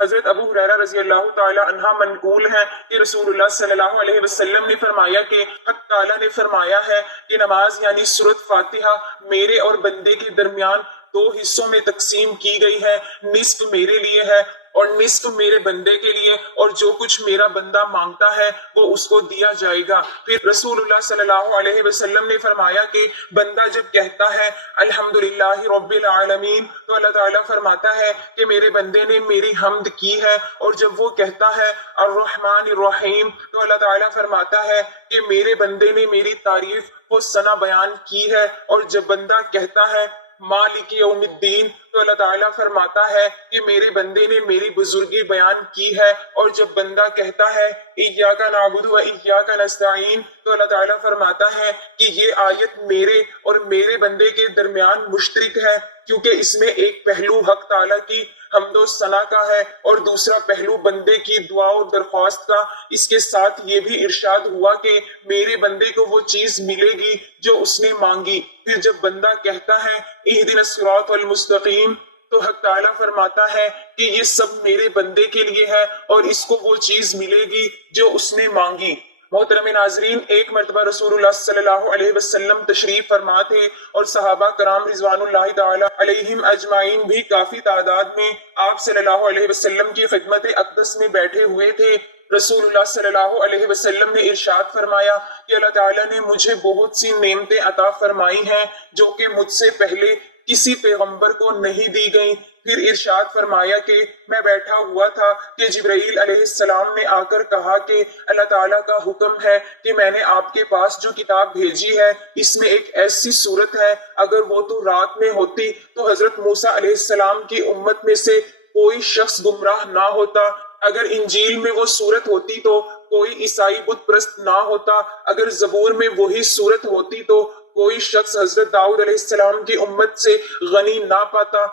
حضرت ابو ہریرہ رضی اللہ تعالی عنہ منقول ہے کہ رسول اللہ صلی اللہ علیہ وسلم نے فرمایا کہ حق تعالی نے فرمایا ہے کہ نماز یعنی سورۃ فاتحہ میرے اور بندے کے درمیان 2 حصوں میں تقسیم کی گئی ہے، نصف میرے لیے ہے اور نصف میرے بندے کے لیے، اور جو کچھ میرا بندہ مانگتا ہے وہ اس کو دیا جائے گا۔ پھر رسول اللہ صلی اللہ علیہ وسلم نے فرمایا کہ بندہ جب کہتا ہے الحمدللہ رب العالمین تو اللہ تعالیٰ فرماتا ہے کہ میرے بندے نے میری حمد کی ہے، اور جب وہ کہتا ہے الرحمن الرحیم تو اللہ تعالیٰ فرماتا ہے کہ میرے بندے نے میری تعریف و ثنا بیان کی ہے، اور جب بندہ کہتا ہے مالک یوم الدین تو اللہ تعالیٰ فرماتا ہے کہ میرے بندے نے میری بزرگی بیان کی ہے، اور جب بندہ کہتا ہے ایاک نعبد و ایاک نستعین تو اللہ تعالیٰ فرماتا ہے کہ یہ آیت میرے اور میرے بندے کے درمیان مشترک ہے، کیونکہ اس میں ایک پہلو حق تعالیٰ کی حمد و ثنا کا ہے اور دوسرا پہلو بندے کی دعا و درخواست کا۔ اس کے ساتھ یہ بھی ارشاد ہوا کہ میرے بندے کو وہ چیز ملے گی جو اس نے مانگی۔ پھر جب بندہ کہتا ہے اہدنا الصراط المستقیم تو حق تعالیٰ فرماتا ہے کہ یہ سب میرے بندے کے لیے ہے اور اس کو وہ چیز ملے گی جو اس نے مانگی۔ محترم ناظرین، ایک مرتبہ رسول اللہ صلی اللہ علیہ وسلم تشریف فرما تھے اور صحابہ کرام رضوان اللہ تعالی علیہم اجمعین بھی کافی تعداد میں آپ صلی اللہ علیہ وسلم کی خدمت اقدس میں بیٹھے ہوئے تھے۔ رسول اللہ صلی اللہ علیہ وسلم نے ارشاد فرمایا کہ اللہ تعالیٰ نے مجھے بہت سی نعمتیں عطا فرمائی ہیں جو کہ مجھ سے پہلے کسی پیغمبر کو نہیں دی گئیں۔ پھر ارشاد فرمایا کہ میں بیٹھا ہوا تھا کہ جبرائیل علیہ السلام نے آ کر کہا کہ اللہ تعالیٰ کا حکم ہے کہ میں نے آپ کے پاس جو کتاب بھیجی ہے اس میں ایک ایسی صورت ہے، اگر وہ تو رات میں ہوتی تو حضرت موسیٰ علیہ السلام کی امت میں سے کوئی شخص گمراہ نہ ہوتا، اگر انجیل میں وہ صورت ہوتی تو کوئی عیسائی بت پرست نہ ہوتا، اگر زبور میں وہی صورت ہوتی تو کوئی شخص حضرت داؤد علیہ السلام کی امت سے غنی نہ پاتا۔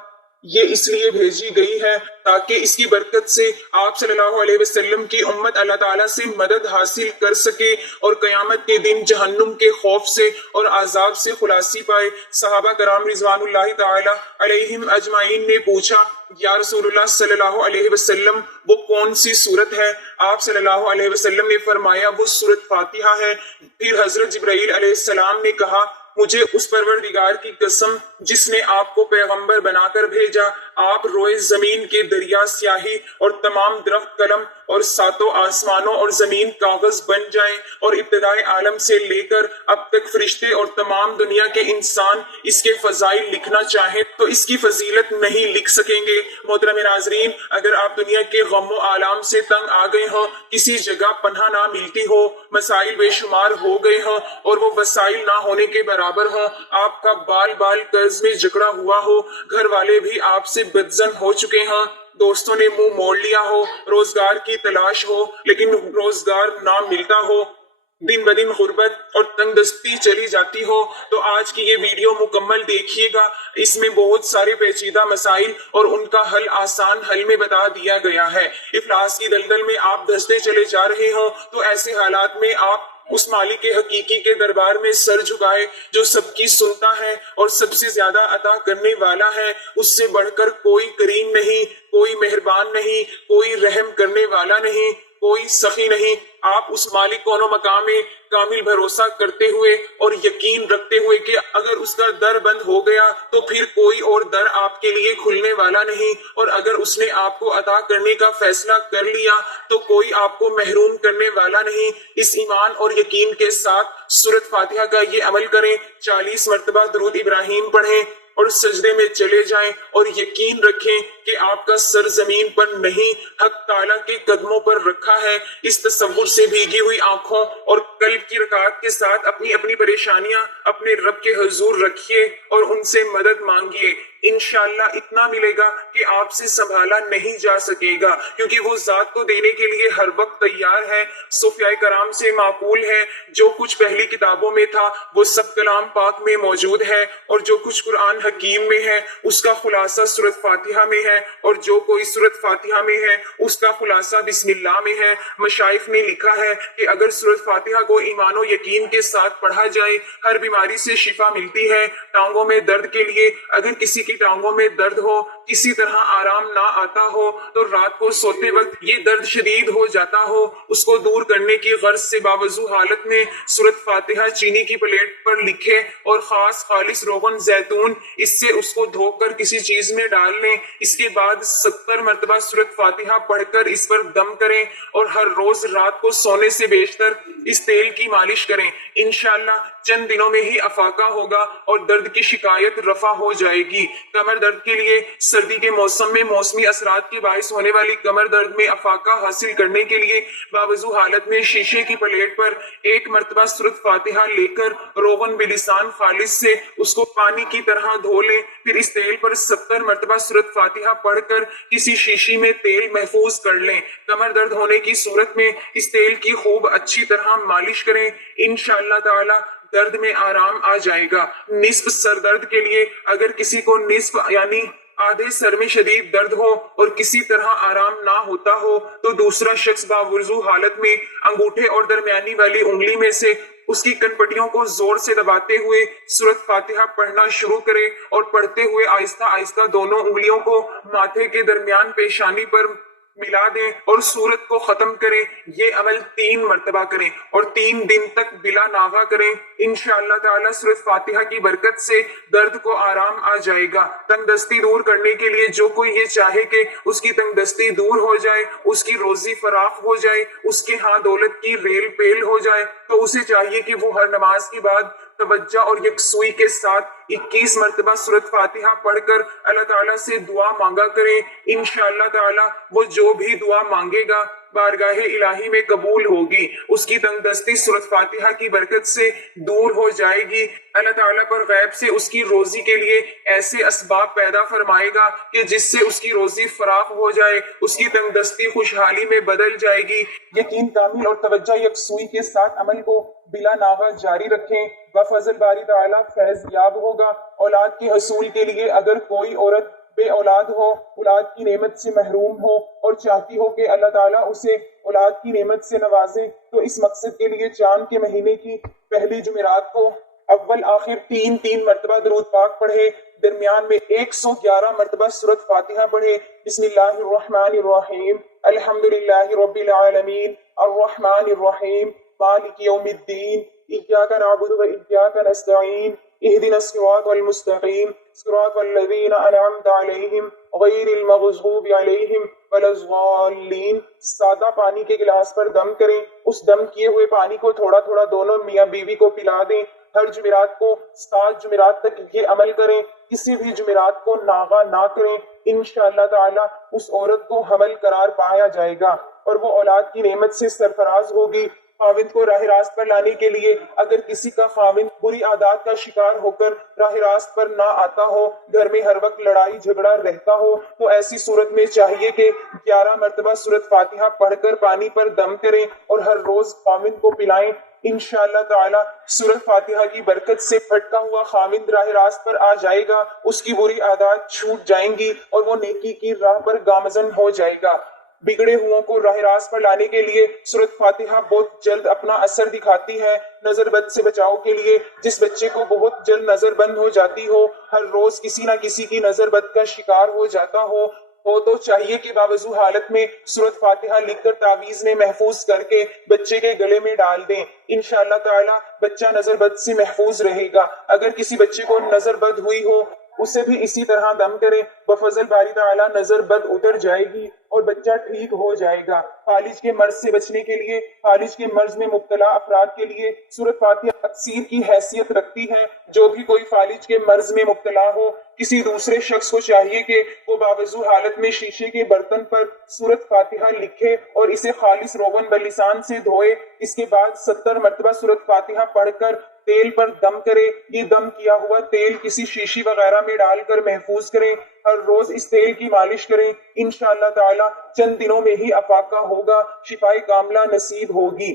یہ اس لیے بھیجی گئی ہے تاکہ اس کی برکت سے آپ صلی اللہ علیہ وسلم کی امت اللہ تعالیٰ سے مدد حاصل کر سکے اور قیامت کے دن جہنم کے خوف سے اور عذاب سے خلاصی پائے۔ صحابہ کرام رضوان اللہ تعالی علیہم اجمعین نے پوچھا یا رسول اللہ صلی اللہ علیہ وسلم وہ کون سی صورت ہے؟ آپ صلی اللہ علیہ وسلم نے فرمایا وہ سورۃ فاتحہ ہے۔ پھر حضرت جبرائیل علیہ السلام نے کہا مجھے اس پروردگار کی قسم جس نے آپ کو پیغمبر بنا کر بھیجا، آپ روئے زمین کے دریا سیاہی اور تمام درخت قلم اور ساتوں آسمانوں اور زمین کاغذ بن جائیں، اور ابتدائے عالم سے لے کر اب تک فرشتے اور تمام دنیا کے انسان اس کے فضائل لکھنا چاہیں تو اس کی فضیلت نہیں لکھ سکیں گے۔ محترم ناظرین، اگر آپ دنیا کے غم و آلام سے تنگ آ گئے ہوں، کسی جگہ پناہ نہ ملتی ہو، مسائل بے شمار ہو گئے ہوں اور وہ وسائل نہ ہونے کے برابر ہوں، آپ کا بال بال قرض میں جکڑا ہوا ہو، گھر والے بھی آپ سے بدزن ہو چکے ہیں، دوستوں نے منہ موڑ لیا ہو، روزگار کی تلاش ہو لیکن روزگار نہ ملتا ہو، دن بدن غربت اور تنگ دستی چلی جاتی ہو، تو آج کی یہ ویڈیو مکمل دیکھیے گا۔ اس میں بہت سارے پیچیدہ مسائل اور ان کا حل آسان حل میں بتا دیا گیا ہے۔ افلاس کی دلدل میں آپ دھستے چلے جا رہے ہوں تو ایسے حالات میں آپ اس مالک حقیقی کے دربار میں سر جھکائے جو سب کی سنتا ہے اور سب سے زیادہ عطا کرنے والا ہے۔ اس سے بڑھ کر کوئی کریم نہیں، کوئی مہربان نہیں، کوئی رحم کرنے والا نہیں، کوئی سخی نہیں۔ آپ اس مالک کون و مقام میں کامل بھروسہ کرتے ہوئے اور یقین رکھتے ہوئے کہ اگر اس کا در بند ہو گیا تو پھر کوئی اور در آپ کے لیے کھلنے والا نہیں، اور اگر اس نے آپ کو عطا کرنے کا فیصلہ کر لیا تو کوئی آپ کو محروم کرنے والا نہیں۔ اس ایمان اور یقین کے ساتھ سورۃ فاتحہ کا یہ عمل کریں، 40 مرتبہ درود ابراہیم پڑھیں اور سجدے میں چلے جائیں اور یقین رکھیں کہ آپ کا سر زمین پر نہیں، حق تعالیٰ کے قدموں پر رکھا ہے۔ اس تصور سے بھیگی ہوئی آنکھوں اور قلب کی رکعت کے ساتھ اپنی اپنی پریشانیاں اپنے رب کے حضور رکھیے اور ان سے مدد مانگیے۔ انشاءاللہ اتنا ملے گا کہ آپ سے سنبھالا نہیں جا سکے گا، کیونکہ وہ ذات کو دینے کے لیے ہر وقت تیار ہے۔ صوفیاء کرام سے معقول ہے جو کچھ پہلی کتابوں میں تھا وہ سب کلام پاک میں موجود ہے، اور جو کچھ قرآن حکیم میں ہے اس کا خلاصہ سورۃ فاتحہ میں ہے، اور جو کوئی سورۃ فاتحہ میں ہے اس کا خلاصہ بسم اللہ میں ہے۔ مشائخ نے لکھا ہے کہ اگر سورۃ فاتحہ کو ایمان و یقین کے ساتھ پڑھا جائے ہر بیماری سے شفا ملتی ہے۔ ٹانگوں میں درد کے لیے اگر کسی کی ٹانگوں میں درد ہو، کسی طرح آرام نہ آتا ہو تو رات کو سوتے وقت یہ درد شدید ہو جاتا ہو، اس کو دور کرنے کی غرض سے باوضو حالت میں سورۃ فاتحہ چینی کی پلیٹ پر لکھے اور خالص روغن زیتون اس سے اس کو دھو کر کسی چیز میں ڈال لیں۔ اس کے بعد 70 مرتبہ سورۃ فاتحہ پڑھ کر اس پر دم کریں اور ہر روز رات کو سونے سے بیشتر اس تیل کی مالش کریں۔ انشاءاللہ چند دنوں میں ہی افاقہ ہوگا اور درد کی شکایت رفع ہو جائے گی۔ کمر درد کے لیے سردی کے موسم میں موسمی اثرات کے باعث ہونے والی کمر درد میں افاقہ حاصل کرنے کے لیے باوضو حالت میں شیشے کی پلیٹ پر 1 مرتبہ سورۃ فاتحہ لے کر روغن بلسان خالص سے اس کو پانی کی طرح دھو لیں، پھر اس تیل پر 70 مرتبہ سورۃ فاتحہ پڑھ کر کسی شیشی میں تیل محفوظ کر لیں۔ کمر درد ہونے کی صورت میں اس تیل کی خوب اچھی طرح مالش کریں، انشاءاللہ تعالی درد میں آرام آ جائے گا۔ نصف سر درد کے لیے اگر کسی کو نصف یعنی آدھے سر میں شدید درد ہو اور کسی طرح آرام نہ ہوتا ہو تو دوسرا شخص باوضو حالت میں انگوٹھے اور درمیانی والی انگلی میں سے اس کی کن پٹیوں کو زور سے دباتے ہوئے سورۃ فاتحہ پڑھنا شروع کرے اور پڑھتے ہوئے آہستہ آہستہ دونوں انگلیوں کو ماتھے کے درمیان پیشانی پر ملا دیں اور سورت کو ختم کریں۔ یہ عمل 3 مرتبہ کریں اور 3 دن تک بلا ناغہ کریں۔ انشاءاللہ تعالی سورۃ فاتحہ کی برکت سے درد کو آرام آ جائے گا۔ تنگ دستی دور کرنے کے لیے جو کوئی یہ چاہے کہ اس کی تنگ دستی دور ہو جائے، اس کی روزی فراخ ہو جائے، اس کے ہاں دولت کی ریل پیل ہو جائے، تو اسے چاہیے کہ وہ ہر نماز کے بعد توجہ اور یکسوئی کے ساتھ 21 مرتبہ سورۃ فاتحہ پڑھ کر اللہ تعالیٰ سے دعا مانگا کریں۔ انشاءاللہ تعالیٰ وہ جو بھی دعا مانگے گا بارگاہ الہی میں قبول ہوگی، اس کی تنگ دستی سورۃ فاتحہ کی برکت سے دور ہو جائے گی۔ اللہ تعالیٰ پر غیب سے اس کی روزی کے لیے ایسے اسباب پیدا فرمائے گا کہ جس سے اس کی روزی فراخ ہو جائے، اس کی تنگ دستی خوشحالی میں بدل جائے گی۔ یقین کامل اور توجہ یکسوئی کے ساتھ عمل کو بلا ناغہ جاری رکھیں، بفضل باری تعالیٰ فیض یاب ہوگا۔ اولاد کے حصول کے لیے اگر کوئی عورت بے اولاد ہو، اولاد کی نعمت سے محروم ہو اور چاہتی ہو کہ اللہ تعالیٰ اسے اولاد کی نعمت سے نوازے، تو اس مقصد کے لیے چاند کے مہینے کی پہلی جمعرات کو اول آخر 3 مرتبہ درود پاک پڑھے، درمیان میں 111 مرتبہ سورۃ فاتحہ پڑھے۔ بسم اللہ الرحمن الرحیم، الحمدللہ رب العالمین، الرحمن الرحیم، مالک یوم الدین، ایاک نعبد و ایاک نستعین، اہدنا الصراط المستقیم، صراط الذین انعمت علیہم غیر المغضوب علیہم ولا الضالین۔ سادہ پانی کے گلاس پر دم کریں، اس دم کیے ہوئے پانی کو تھوڑا تھوڑا دونوں میاں بیوی کو پلا دیں۔ ہر جمعرات کو 7 جمعرات تک یہ عمل کریں، کسی بھی جمعرات کو ناغہ نہ کریں۔ انشاءاللہ تعالی اس عورت کو حمل قرار پایا جائے گا اور وہ اولاد کی نعمت سے سرفراز ہوگی۔ خاوند کو راہ راست پر لانے کے لیے اگر کسی کا خاوند بری عادات کا شکار ہو کر راہ راست پر نہ آتا ہو، گھر میں ہر وقت لڑائی جھگڑا رہتا ہو، تو ایسی صورت میں چاہیے کہ 11 مرتبہ سورۃ فاتحہ پڑھ کر پانی پر دم کریں اور ہر روز خاوند کو پلائیں۔ انشاءاللہ تعالی سورۃ فاتحہ کی برکت سے پھٹکا ہوا خاوند راہ راست پر آ جائے گا، اس کی بری عادات چھوٹ جائیں گی اور وہ نیکی کی راہ پر گامزن ہو جائے گا۔ بگڑے ہوں کو راہ راست پر لانے کے لیے سورۃ فاتحہ بہت جلد اپنا اثر دکھاتی ہے۔ نظر بد سے بچاؤ کے لیے جس بچے کو بہت جلد نظر بند ہو جاتی ہو، ہر روز کسی نہ کسی کی نظر بد کا شکار ہو جاتا ہو تو چاہیے کہ باوضو حالت میں سورۃ فاتحہ لکھ کر تعویذ میں محفوظ کر کے بچے کے گلے میں ڈال دیں۔ انشاءاللہ تعالی بچہ نظر بد سے محفوظ رہے گا۔ اگر کسی بچے کو نظر بد ہوئی ہو اسے بھی اسی طرح دم کریں، بفضل باری تعالی نظر بد اتر جائے گی اور بچہ ٹھیک ہو جائے گا۔ فالج کے مرض سے بچنے کے لیے، فالج کے مرض میں مبتلا افراد کے لیے سورۃ فاتحہ تکثیر کی حیثیت رکھتی ہے۔ جو بھی کوئی فالج کے مرض میں مبتلا ہو، کسی دوسرے شخص کو چاہیے کہ وہ باوضو حالت میں شیشے کے برتن پر سورۃ فاتحہ لکھے اور اسے خالص روغن بلسان سے دھوئے۔ اس کے بعد 70 مرتبہ سورۃ فاتحہ پڑھ کر تیل پر دم کرے۔ یہ دم کیا ہوا تیل کسی شیشی وغیرہ میں ڈال کر محفوظ کریں۔ ہر روز اس تیل کی مالش کریں۔ انشاءاللہ تعالی چند دنوں میں ہی افاقہ ہوگا، شفائے کاملہ نصیب ہوگی۔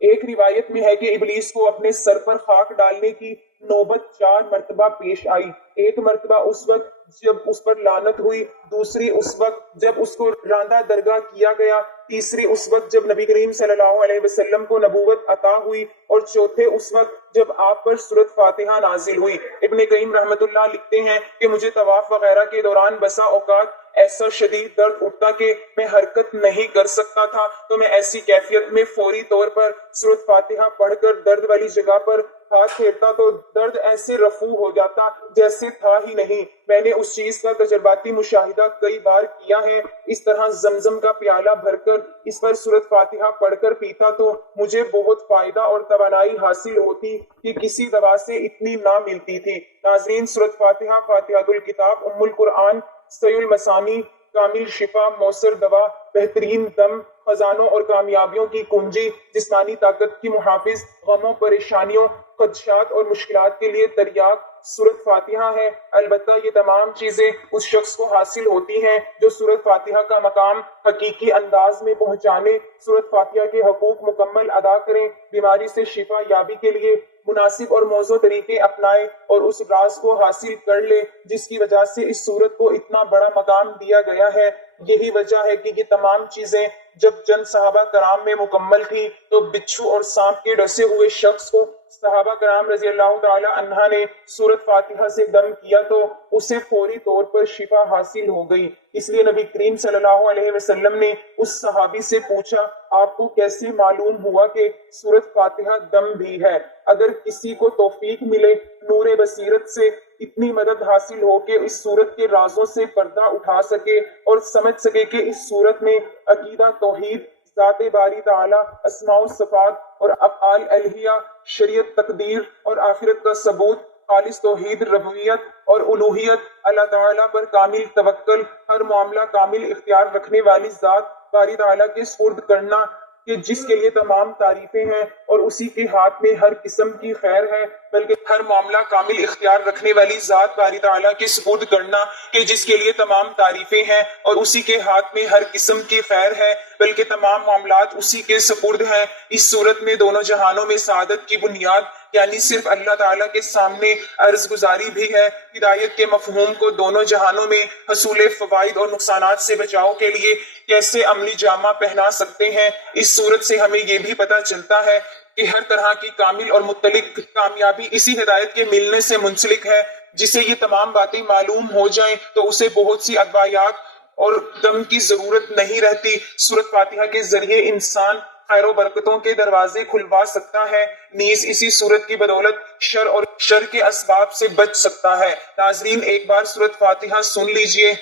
ایک روایت میں ہے کہ ابلیس کو اپنے سر پر خاک ڈالنے کی نوبت 4 مرتبہ پیش آئی۔ ایک مرتبہ اس وقت جب اس پر لعنت ہوئی، دوسری اس وقت جب اس کو راندہ درگاہ کیا گیا، تیسری اس وقت جب نبی کریم صلی اللہ علیہ وسلم کو نبوت عطا ہوئی، اور چوتھے اس وقت جب آپ پر سورۃ فاتحہ نازل ہوئی۔ ابن قیم رحمۃ اللہ لکھتے ہیں کہ مجھے طواف وغیرہ کے دوران بسا اوقات ایسا شدید درد اٹھتا کہ میں حرکت نہیں کر سکتا تھا، تو میں ایسی کیفیت میں فوری طور پر سورۃ فاتحہ پڑھ کر درد والی جگہ پر ہاتھ پھیرتا تو درد ایسے رفع ہو جاتا جیسے تھا ہی نہیں۔ میں نے اس چیز کا تجرباتی مشاہدہ کئی بار کیا ہے۔ اس طرح زمزم کا پیالہ بھر کر اس پر سورۃ فاتحہ پڑھ کر پیتا تو مجھے بہت فائدہ اور توانائی حاصل ہوتی کہ کسی دوا سے اتنی نہ ملتی تھی۔ ناظرین، سورۃ فاتحہ فاتحۃ الکتاب، ام القرآن، صحیح المسانی، کامل شفا، موثر دوا، بہترین دم، خزانوں اور کامیابیوں کی کنجی، جسمانی طاقت کی محافظ، غموں، پریشانیوں، خدشات اور مشکلات کے لیے تریاق سورۃ فاتحہ ہے۔ البتہ یہ تمام چیزیں اس شخص کو حاصل ہوتی ہیں جو سورۃ فاتحہ کا مقام حقیقی انداز میں پہنچانے، سورۃ فاتحہ کے حقوق مکمل ادا کریں، بیماری سے شفا یابی کے لیے مناسب اور موزوں طریقے اپنائے اور اس راز کو حاصل کر لے جس کی وجہ سے اس سورت کو اتنا بڑا مقام دیا گیا ہے۔ یہی وجہ ہے کہ یہ تمام چیزیں جب چند صحابہ کرام میں مکمل تھی تو بچھو اور سانپ کے ڈسے ہوئے شخص کو صحابہ کرام رضی اللہ تعالی عنہ نے سورت فاتحہ سے دم کیا تو اسے فوری طور پر شفا حاصل ہو گئی۔ اس لیے نبی کریم صلی اللہ علیہ وسلم نے اس صحابی سے پوچھا، آپ کو کیسے معلوم ہوا کہ سورت فاتحہ دم بھی ہے؟ اگر کسی کو توفیق ملے نور بصیرت سے اتنی مدد حاصل ہو کہ اس سورت کے رازوں سے پردہ اٹھا سکے اور سمجھ سکے کہ اس سورت میں عقیدہ توحید، ذات باری تعالی، اسماء و صفات اور افعال الہیہ، شریعت، تقدیر اور آخرت کا ثبوت، خالص توحید ربوبیت اور الوہیت، اللہ تعالیٰ پر کامل توکل، ہر معاملہ کامل اختیار رکھنے والی ذات باری تعالیٰ کے سپرد کرنا کہ جس کے لیے تمام تعریفیں ہیں اور اسی کے ہاتھ میں ہر قسم کی خیر ہے، بلکہ ہر معاملہ کامل اختیار رکھنے والی ذات باری تعالیٰ کے سپرد کرنا کہ جس کے لیے تمام تعریفیں ہیں اور اسی کے ہاتھ میں ہر قسم کی خیر ہے، بلکہ تمام معاملات اسی کے سپرد ہیں۔ اس صورت میں دونوں جہانوں میں سعادت کی بنیاد یعنی صرف اللہ تعالیٰ کے سامنے عرض گزاری بھی ہے۔ ہدایت کے مفہوم کو دونوں جہانوں میں حصول فوائد اور نقصانات سے بچاؤ کے لیے کیسے عملی جامہ پہنا سکتے ہیں، اس صورت سے ہمیں یہ بھی پتہ چلتا ہے کہ ہر طرح کی کامل اور مطلق کامیابی اسی ہدایت کے ملنے سے منسلک ہے۔ جسے یہ تمام باتیں معلوم ہو جائیں تو اسے بہت سی ادویات اور دم کی ضرورت نہیں رہتی۔ سورۃ فاتحہ کے ذریعے انسان خیر و برکتوں کے دروازے کھلوا سکتا ہے، نیز اسی سورت کی بدولت شر اور شر کے اسباب سے بچ سکتا ہے۔ ناظرین، ایک بار سورۃ فاتحہ سن لیجئے۔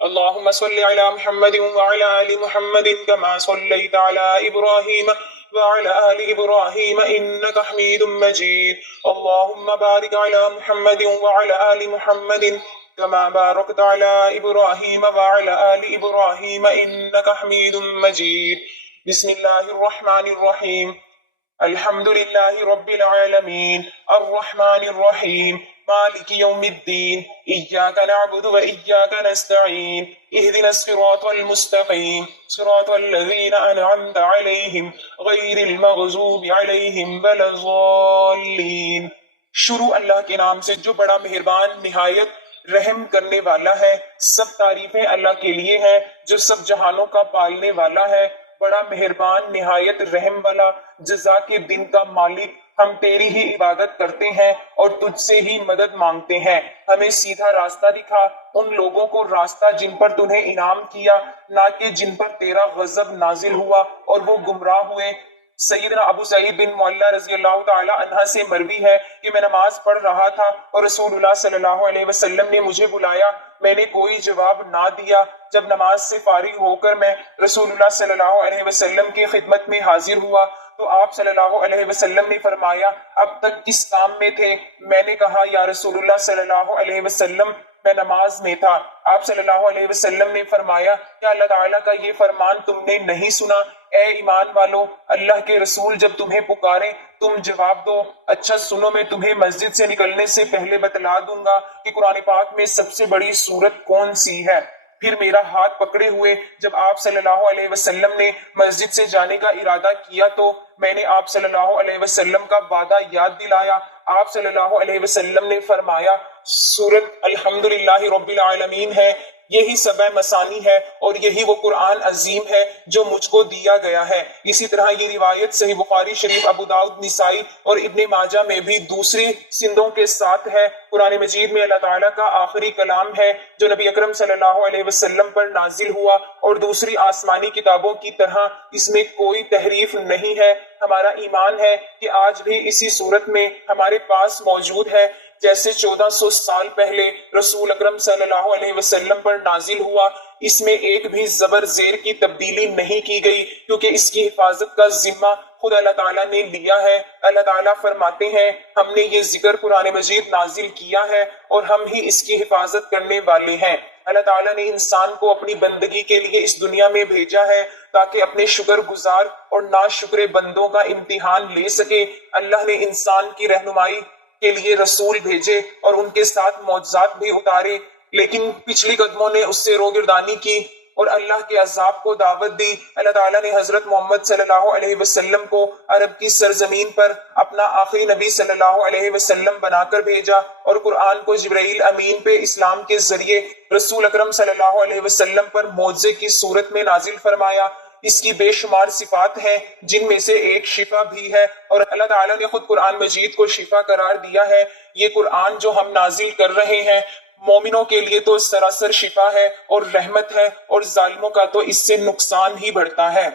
اللہم صلی علی محمد وعلی آل محمد کما صلیت علی ابراہیم وعلى آل إبراهيم إنك حميد مجيد اللهم بارك على محمد وعلى آل محمد كما باركت على إبراهيم وعلى آل إبراهيم إنك حميد مجيد بسم الله الرحمن الرحيم الحمد لله رب العالمين الرحمن الرحيم مالك يوم الدين إياك نعبد وإياك نستعين اهدنا الصراط المستقيم صراط الذين أنعمت عليهم غير المغضوب عليهم ولا الضالين۔ شروع اللہ کے نام سے جو بڑا مہربان نہایت رحم کرنے والا ہے۔ سب تعریفیں اللہ کے لیے ہیں جو سب جہانوں کا پالنے والا ہے، بڑا مہربان نہایت رحم والا، جزا کے دن کا مالک۔ ہم تیری ہی عبادت کرتے ہیں اور تجھ سے ہی مدد مانگتے ہیں۔ ہمیں سیدھا راستہ دکھا، ان لوگوں کو راستہ جن پر تنہیں انعام کیا، نہ کہ جن پر تیرا غضب نازل ہوا اور وہ گمراہ ہوئے۔ سیدنا ابو سعید بن معلہ رضی اللہ تعالی عنہ سے مروی ہے کہ میں نماز پڑھ رہا تھا اور رسول اللہ صلی اللہ علیہ وسلم نے مجھے بلایا، میں نے کوئی جواب نہ دیا۔ جب نماز سے فارغ ہو کر میں رسول اللہ صلی اللہ علیہ وسلم کی خدمت میں حاضر ہوا تو آپ صلی اللہ علیہ وسلم نے فرمایا، اب تک کس کام میں تھے؟ میں نے کہا، یا رسول اللہ صلی اللہ علیہ وسلم، میں نماز میں تھا۔ آپ صلی اللہ علیہ وسلم نے فرمایا، کیا اللہ تعالیٰ کا یہ فرمان تم نے نہیں سنا؟ اے ایمان والو، اللہ کے رسول جب تمہیں پکارے تم جواب دو۔ اچھا سنو، میں تمہیں مسجد سے نکلنے سے پہلے بتلا دوں گا کہ قرآن پاک میں سب سے بڑی سورت کون سی ہے۔ پھر میرا ہاتھ پکڑے ہوئے جب آپ صلی اللہ علیہ وسلم نے مسجد سے جانے کا ارادہ کیا تو میں نے آپ صلی اللہ علیہ وسلم کا وعدہ یاد دلایا۔ آپ صلی اللہ علیہ وسلم نے فرمایا سورۃ الحمدللہ رب العالمین ہے، یہی سبع مثانی ہے اور یہی وہ قرآن عظیم ہے جو مجھ کو دیا گیا ہے۔ اسی طرح یہ روایت صحیح بخاری شریف، ابو داؤد، نسائی اور ابن ماجہ میں بھی دوسری سندوں کے ساتھ ہے۔ قرآن مجید میں اللہ تعالیٰ کا آخری کلام ہے جو نبی اکرم صلی اللہ علیہ وسلم پر نازل ہوا، اور دوسری آسمانی کتابوں کی طرح اس میں کوئی تحریف نہیں ہے۔ ہمارا ایمان ہے کہ آج بھی اسی صورت میں ہمارے پاس موجود ہے جیسے 1400 سال پہلے رسول اکرم صلی اللہ علیہ وسلم پر نازل ہوا۔ اس میں ایک بھی زبر زیر کی تبدیلی نہیں کی گئی، کیونکہ اس کی حفاظت کا ذمہ خود اللہ تعالیٰ نے لیا ہے۔ اللہ تعالیٰ فرماتے ہیں ہم نے یہ ذکر قرآن مجید نازل کیا ہے اور ہم ہی اس کی حفاظت کرنے والے ہیں۔ اللہ تعالیٰ نے انسان کو اپنی بندگی کے لیے اس دنیا میں بھیجا ہے تاکہ اپنے شکر گزار اور ناشکر بندوں کا امتحان لے سکے۔ اللہ نے انسان کی رہنمائی کے لیے رسول بھیجے اور ان کے ساتھ معجزات بھی اتارے، لیکن پچھلی قدموں نے اس سے روگردانی کی اور اللہ کے عذاب کو دعوت دی۔ اللہ تعالیٰ نے حضرت محمد صلی اللہ علیہ وسلم کو عرب کی سرزمین پر اپنا آخری نبی صلی اللہ علیہ وسلم بنا کر بھیجا اور قرآن کو جبرائیل امین پہ اسلام کے ذریعے رسول اکرم صلی اللہ علیہ وسلم پر معجزے کی صورت میں نازل فرمایا۔ اس کی بے شمار صفات ہیں جن میں سے ایک شفا بھی ہے، اور اللہ تعالیٰ نے خود قرآن مجید کو شفا قرار دیا ہے۔ یہ قرآن جو ہم نازل کر رہے ہیں مومنوں کے لیے تو سراسر شفا ہے اور رحمت ہے، اور ظالموں کا تو اس سے نقصان ہی بڑھتا ہے۔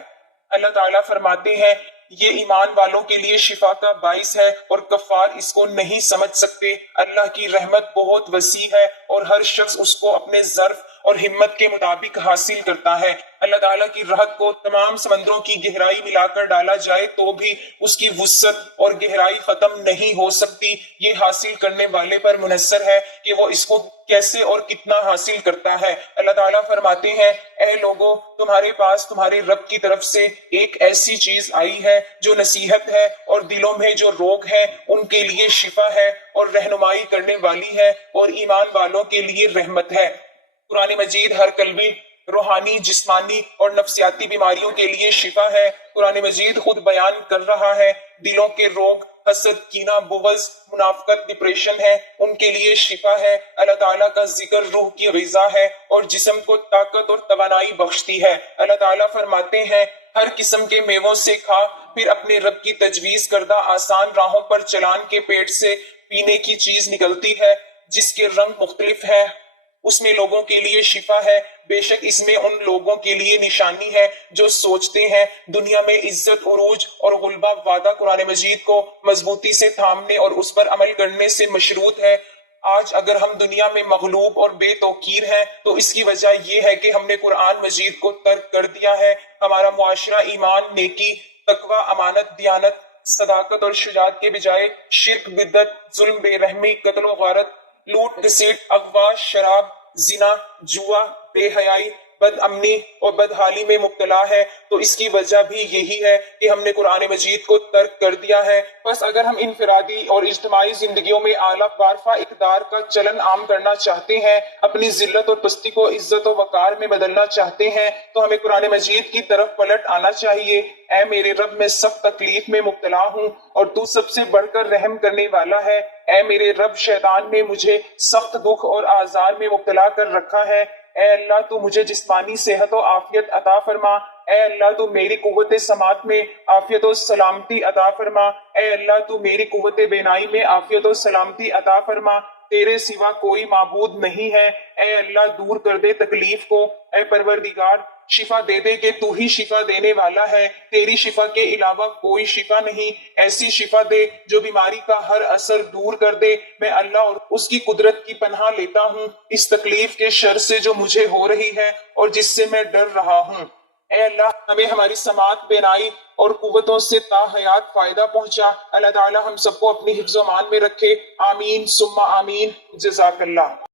اللہ تعالیٰ فرماتے ہیں یہ ایمان والوں کے لیے شفا کا باعث ہے اور کفار اس کو نہیں سمجھ سکتے۔ اللہ کی رحمت بہت وسیع ہے اور ہر شخص اس کو اپنے ظرف اور ہمت کے مطابق حاصل کرتا ہے۔ اللہ تعالیٰ کی رحمت کو تمام سمندروں کی گہرائی ملا کر ڈالا جائے تو بھی اس کی وسعت اور گہرائی ختم نہیں ہو سکتی۔ یہ حاصل کرنے والے پر منحصر ہے کہ وہ اس کو کیسے اور کتنا حاصل کرتا ہے۔ اللہ تعالیٰ فرماتے ہیں اے لوگو تمہارے پاس تمہارے رب کی طرف سے ایک ایسی چیز آئی ہے جو نصیحت ہے، اور دلوں میں جو روگ ہیں ان کے لیے شفا ہے اور رہنمائی کرنے والی ہے، اور ایمان والوں کے لیے رحمت ہے۔ قرآن مجید ہر قلبی، روحانی، جسمانی اور نفسیاتی بیماریوں کے لیے شفا ہے۔ قرآن مجید خود بیان کر رہا ہے دلوں کے روگ، حسد، کینہ، بغض، منافقت، ڈپریشن ہے، ان کے لیے شفا ہے۔ اللہ تعالیٰ کا ذکر روح کی غذا ہے اور جسم کو طاقت اور توانائی بخشتی ہے۔ اللہ تعالیٰ فرماتے ہیں ہر قسم کے میووں سے کھا، پھر اپنے رب کی تجویز کردہ آسان راہوں پر چلان کے پیٹ سے پینے کی چیز نکلتی ہے جس کے رنگ مختلف ہیں، اس میں لوگوں کے لیے شفا ہے۔ بے شک اس میں ان لوگوں کے لیے نشانی ہے جو سوچتے ہیں دنیا میں عزت، عروج اور غلبہ وعدہ قرآن مجید کو مضبوطی سے تھامنے اور اس پر عمل کرنے سے مشروط ہے۔ آج اگر ہم دنیا میں مغلوب اور بے توقیر ہیں تو اس کی وجہ یہ ہے کہ ہم نے قرآن مجید کو ترک کر دیا ہے۔ ہمارا معاشرہ ایمان، نیکی، تقوی، امانت، دیانت، صداقت اور شجاعت کے بجائے شرک، بدعت، ظلم، بے رحمی، قتل و غارت، لوٹ کھسیٹ، اغوا، شراب، زنا، جوا، بے حیائی، بد امنی اور بدحالی میں مبتلا ہے، تو اس کی وجہ بھی یہی ہے کہ ہم نے قرآن مجید کو ترک کر دیا ہے۔ بس اگر ہم انفرادی اور اجتماعی زندگیوں میں اعلیٰ بارفا اقدار کا چلن عام کرنا چاہتے ہیں، اپنی ذلت اور پستی کو عزت و وقار میں بدلنا چاہتے ہیں، تو ہمیں قرآن مجید کی طرف پلٹ آنا چاہیے۔ اے میرے رب میں سخت تکلیف میں مبتلا ہوں اور تو سب سے بڑھ کر رحم کرنے والا ہے۔ اے میرے رب شیطان نے مجھے سخت دکھ اور آزار میں مبتلا کر رکھا ہے۔ اے اللہ تو مجھے جسمانی صحت و عافیت عطا فرما۔ اے اللہ تو میری قوت سماعت میں عافیت و سلامتی عطا فرما۔ اے اللہ تو میری قوت بینائی میں عافیت و سلامتی عطا فرما۔ تیرے سوا کوئی معبود نہیں ہے۔ اے اللہ دور کر دے تکلیف کو۔ اے پروردگار شفا دے دے کہ تو ہی شفا دینے والا ہے، تیری شفا کے علاوہ کوئی شفا نہیں۔ ایسی شفا دے جو بیماری کا ہر اثر دور کر دے۔ میں اللہ اور اس کی قدرت کی پناہ لیتا ہوں اس تکلیف کے شر سے جو مجھے ہو رہی ہے اور جس سے میں ڈر رہا ہوں۔ اے اللہ ہمیں ہماری سماعت، بینائی اور قوتوں سے تا حیات فائدہ پہنچا۔ اللہ تعالی ہم سب کو اپنی حفظ و امان میں رکھے۔ آمین ثم آمین۔ جزاک اللہ۔